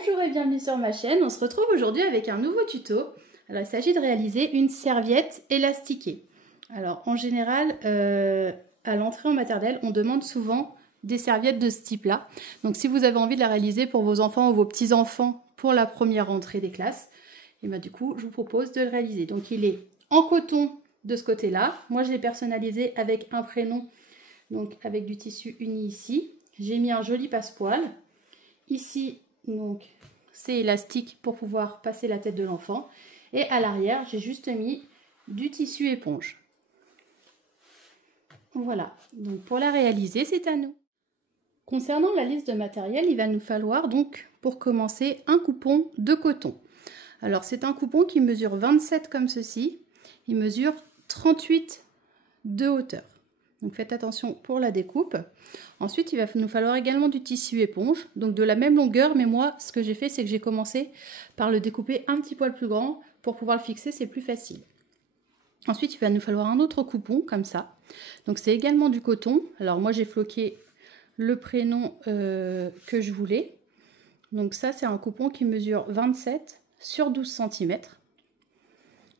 Bonjour et bienvenue sur ma chaîne. On se retrouve aujourd'hui avec un nouveau tuto. Alors il s'agit de réaliser une serviette élastiquée. Alors en général, à l'entrée en maternelle, on demande souvent des serviettes de ce type-là. Donc si vous avez envie de la réaliser pour vos enfants ou vos petits-enfants pour la première rentrée des classes, et bien du coup je vous propose de le réaliser. Donc il est en coton de ce côté-là. Moi je l'ai personnalisé avec un prénom, donc avec du tissu uni ici. J'ai mis un joli passepoil. Ici, donc, c'est élastique pour pouvoir passer la tête de l'enfant. Et à l'arrière, j'ai juste mis du tissu éponge. Voilà, donc pour la réaliser, c'est à nous. Concernant la liste de matériel, il va nous falloir donc, pour commencer, un coupon de coton. Alors, c'est un coupon qui mesure 27 comme ceci. Il mesure 38 de hauteur. Donc faites attention pour la découpe. Ensuite, il va nous falloir également du tissu éponge, donc de la même longueur, mais moi, ce que j'ai fait, c'est que j'ai commencé par le découper un petit poil plus grand pour pouvoir le fixer, c'est plus facile. Ensuite, il va nous falloir un autre coupon, comme ça. Donc c'est également du coton. Alors moi, j'ai floqué le prénom que je voulais. Donc ça, c'est un coupon qui mesure 27 sur 12 cm.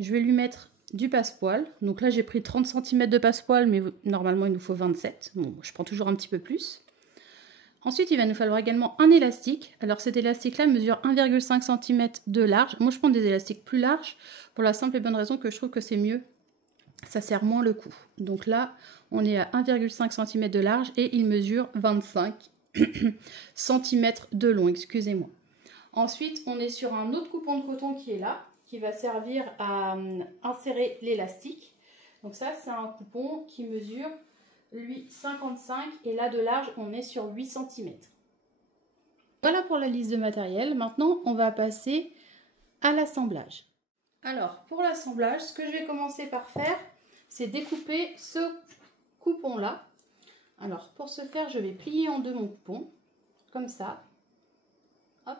Je vais lui mettre du passepoil. Donc là, j'ai pris 30 cm de passepoil, mais normalement, il nous faut 27. Bon, je prends toujours un petit peu plus. Ensuite, il va nous falloir également un élastique. Alors, cet élastique-là mesure 1,5 cm de large. Moi, je prends des élastiques plus larges pour la simple et bonne raison que je trouve que c'est mieux. Ça serre moins le coup. Donc là, on est à 1,5 cm de large et il mesure 25 cm de long, excusez-moi. Ensuite, on est sur un autre coupon de coton qui est là, qui va servir à insérer l'élastique. Donc ça, c'est un coupon qui mesure, lui, 55 et là de large, on est sur 8 cm. Voilà pour la liste de matériel. Maintenant, on va passer à l'assemblage. Alors, pour l'assemblage, ce que je vais commencer par faire, c'est découper ce coupon-là. Alors, pour ce faire, je vais plier en deux mon coupon, comme ça. Hop.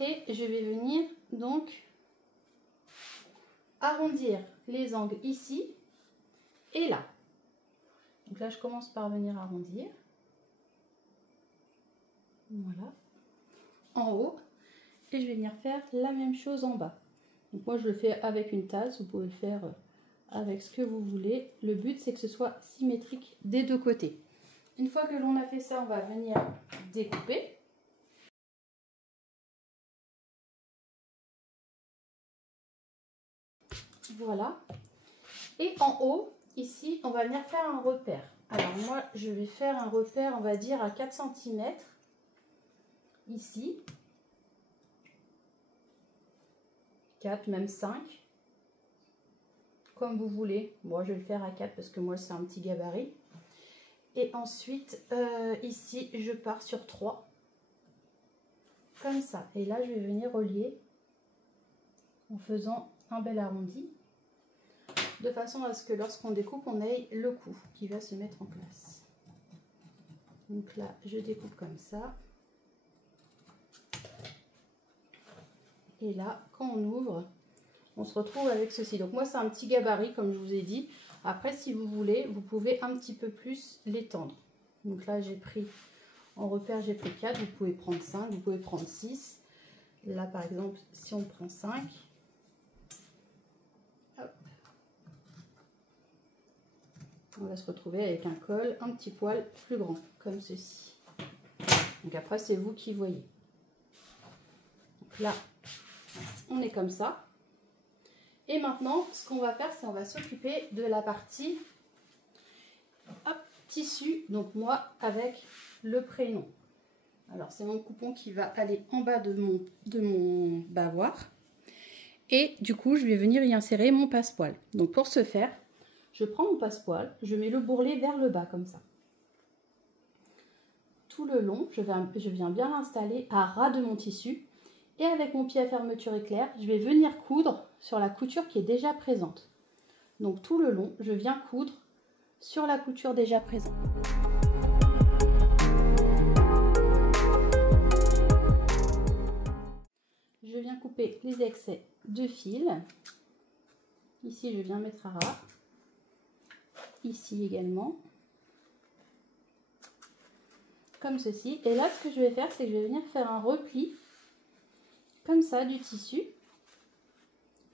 Et je vais venir donc arrondir les angles ici et là. Donc là, je commence par venir arrondir. Voilà. En haut. Et je vais venir faire la même chose en bas. Donc moi, je le fais avec une tasse. Vous pouvez le faire avec ce que vous voulez. Le but, c'est que ce soit symétrique des deux côtés. Une fois que l'on a fait ça, on va venir découper. Voilà. Et en haut, ici, on va venir faire un repère. Alors moi, je vais faire un repère, on va dire, à 4 cm. Ici. 4, même 5. Comme vous voulez. Moi, je vais le faire à 4 parce que moi, c'est un petit gabarit. Et ensuite, ici, je pars sur 3. Comme ça. Et là, je vais venir relier en faisant un bel arrondi. De façon à ce que lorsqu'on découpe, on ait le coup qui va se mettre en place. Donc là, je découpe comme ça. Et là, quand on ouvre, on se retrouve avec ceci. Donc moi, c'est un petit gabarit, comme je vous ai dit. Après, si vous voulez, vous pouvez un petit peu plus l'étendre. Donc là, j'ai pris, en repère, j'ai pris 4. Vous pouvez prendre 5, vous pouvez prendre 6. Là, par exemple, si on prend 5... on va se retrouver avec un col un petit poil plus grand, comme ceci. Donc après, c'est vous qui voyez. Donc là, on est comme ça. Et maintenant, ce qu'on va faire, c'est on va s'occuper de la partie hop, tissu. Donc moi, avec le prénom. Alors, c'est mon coupon qui va aller en bas de mon bavoir. Et du coup, je vais venir y insérer mon passepoil. Donc pour ce faire, je prends mon passepoil, je mets le bourrelet vers le bas comme ça. Tout le long, je viens bien l'installer à ras de mon tissu. Et avec mon pied à fermeture éclair, je vais venir coudre sur la couture qui est déjà présente. Donc tout le long, je viens coudre sur la couture déjà présente. Je viens couper les excès de fil. Ici, je viens mettre à ras. Ici également, comme ceci. Et là, ce que je vais faire, c'est que je vais venir faire un repli comme ça du tissu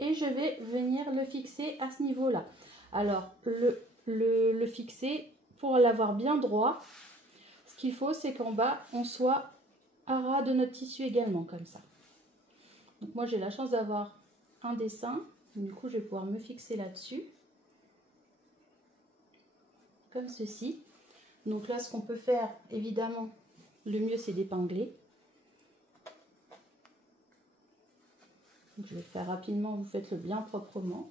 et je vais venir le fixer à ce niveau-là. Alors, le fixer, pour l'avoir bien droit, ce qu'il faut, c'est qu'en bas, on soit à ras de notre tissu également, comme ça. Donc moi, j'ai la chance d'avoir un dessin. Du coup, je vais pouvoir me fixer là-dessus. Comme ceci. Donc là, ce qu'on peut faire, évidemment, le mieux, c'est d'épingler. Je vais le faire rapidement, vous faites-le bien proprement.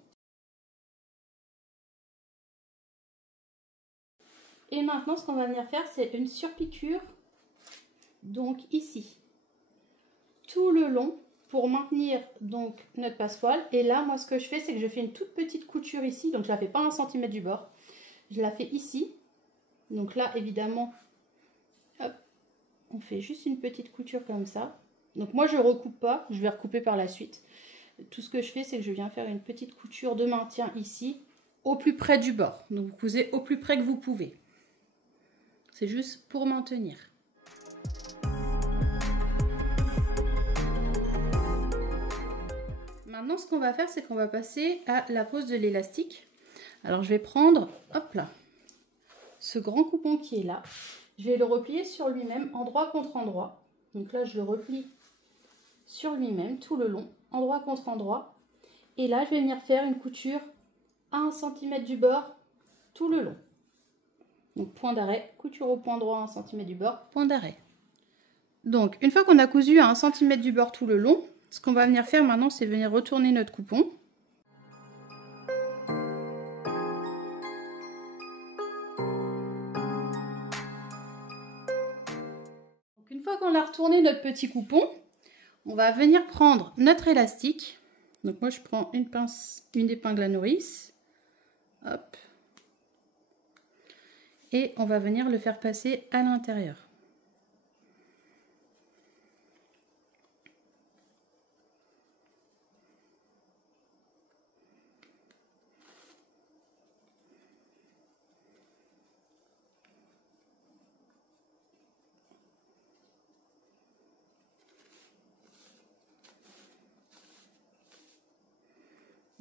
Et maintenant, ce qu'on va venir faire, c'est une surpiqûre, donc ici, tout le long, pour maintenir donc notre passepoil. Et là, moi, ce que je fais, c'est que je fais une toute petite couture ici, donc je la fais pas à 1 cm du bord. Je la fais ici. Donc là, évidemment, hop, on fait juste une petite couture comme ça. Donc moi, je recoupe pas, je vais recouper par la suite. Tout ce que je fais, c'est que je viens faire une petite couture de maintien ici, au plus près du bord. Donc vous cousez au plus près que vous pouvez. C'est juste pour maintenir. Maintenant, ce qu'on va faire, c'est qu'on va passer à la pose de l'élastique. Alors, je vais prendre, hop là, ce grand coupon qui est là. Je vais le replier sur lui-même, endroit contre endroit. Donc là, je le replie sur lui-même, tout le long, endroit contre endroit. Et là, je vais venir faire une couture à 1 cm du bord, tout le long. Donc, point d'arrêt, couture au point droit, 1 cm du bord, point d'arrêt. Donc, une fois qu'on a cousu à 1 cm du bord tout le long, ce qu'on va venir faire maintenant, c'est venir retourner notre coupon. Donc, une fois qu'on a retourné notre petit coupon, on va venir prendre notre élastique. Donc, moi, je prends une pince, une épingle à nourrice. Hop. Et on va venir le faire passer à l'intérieur.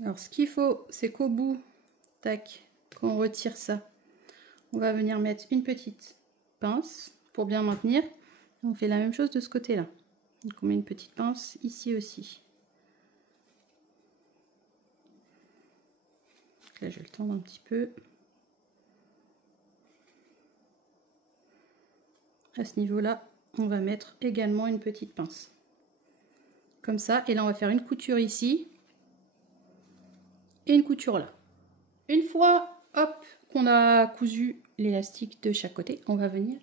Alors, ce qu'il faut, c'est qu'au bout, tac, qu'on retire ça, on va venir mettre une petite pince pour bien maintenir. On fait la même chose de ce côté-là. Donc, on met une petite pince ici aussi. Là, je vais le tendre un petit peu. À ce niveau-là, on va mettre également une petite pince. Comme ça. Et là, on va faire une couture ici. Et une couture là. Une fois, hop, qu'on a cousu l'élastique de chaque côté, on va venir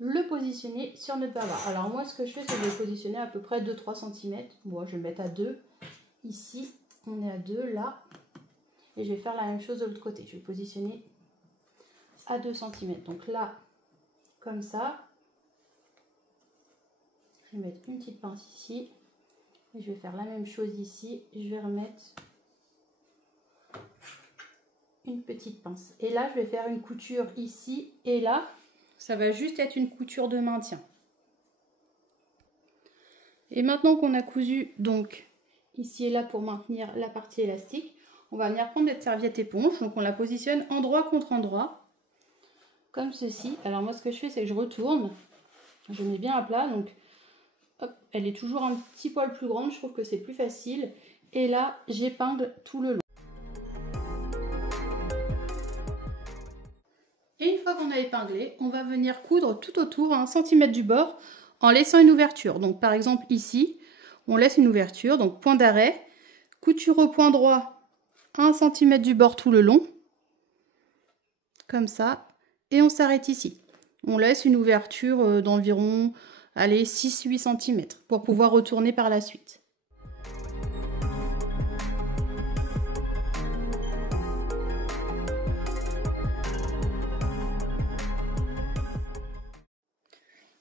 le positionner sur notre barbare. Alors moi, ce que je fais, c'est de le positionner à peu près 2-3 cm. Bon, je vais mettre à 2. Ici, on est à 2, là. Et je vais faire la même chose de l'autre côté. Je vais positionner à 2 cm. Donc là, comme ça. Je vais mettre une petite pince ici. Et je vais faire la même chose ici. Je vais remettre une petite pince. Et là, je vais faire une couture ici et là. Ça va juste être une couture de maintien. Et maintenant qu'on a cousu donc ici et là pour maintenir la partie élastique, on va venir prendre notre serviette éponge. Donc on la positionne endroit contre endroit, comme ceci. Alors moi, ce que je fais, c'est que je retourne. Je mets bien à plat. Donc hop, elle est toujours un petit poil plus grande. Je trouve que c'est plus facile. Et là, j'épingle tout le long. Et une fois qu'on a épinglé, on va venir coudre tout autour à 1 cm du bord en laissant une ouverture. Donc par exemple ici, on laisse une ouverture, donc point d'arrêt, couture au point droit à 1 cm du bord tout le long, comme ça, et on s'arrête ici. On laisse une ouverture d'environ 6-8 cm pour pouvoir retourner par la suite.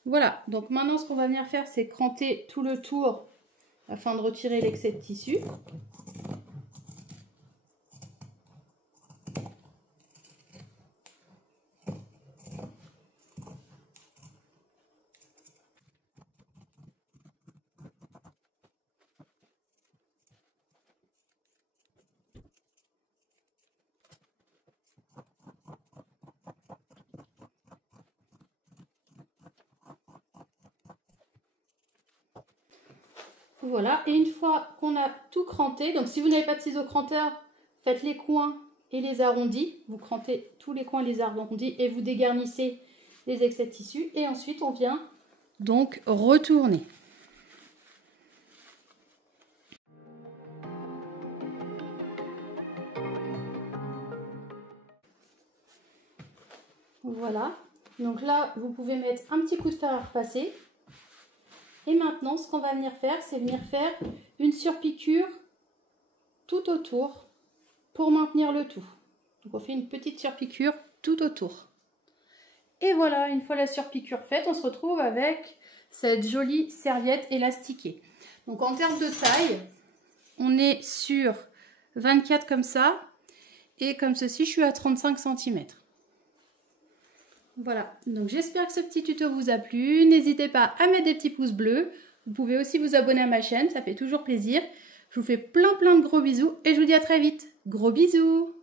Voilà, donc maintenant ce qu'on va venir faire, c'est cranter tout le tour afin de retirer l'excès de tissu. Voilà, et une fois qu'on a tout cranté, donc si vous n'avez pas de ciseaux cranteurs, faites les coins et les arrondis. Vous crantez tous les coins et les arrondis et vous dégarnissez les excès de tissu. Et ensuite, on vient donc retourner. Voilà, donc là, vous pouvez mettre un petit coup de fer à repasser. Et maintenant, ce qu'on va venir faire, c'est venir faire une surpiqûre tout autour pour maintenir le tout. Donc on fait une petite surpiqûre tout autour. Et voilà, une fois la surpiqûre faite, on se retrouve avec cette jolie serviette élastiquée. Donc en termes de taille, on est sur 24 comme ça. Et comme ceci, je suis à 35 cm. Voilà, donc j'espère que ce petit tuto vous a plu. N'hésitez pas à mettre des petits pouces bleus. Vous pouvez aussi vous abonner à ma chaîne, ça fait toujours plaisir. Je vous fais plein de gros bisous et je vous dis à très vite. Gros bisous!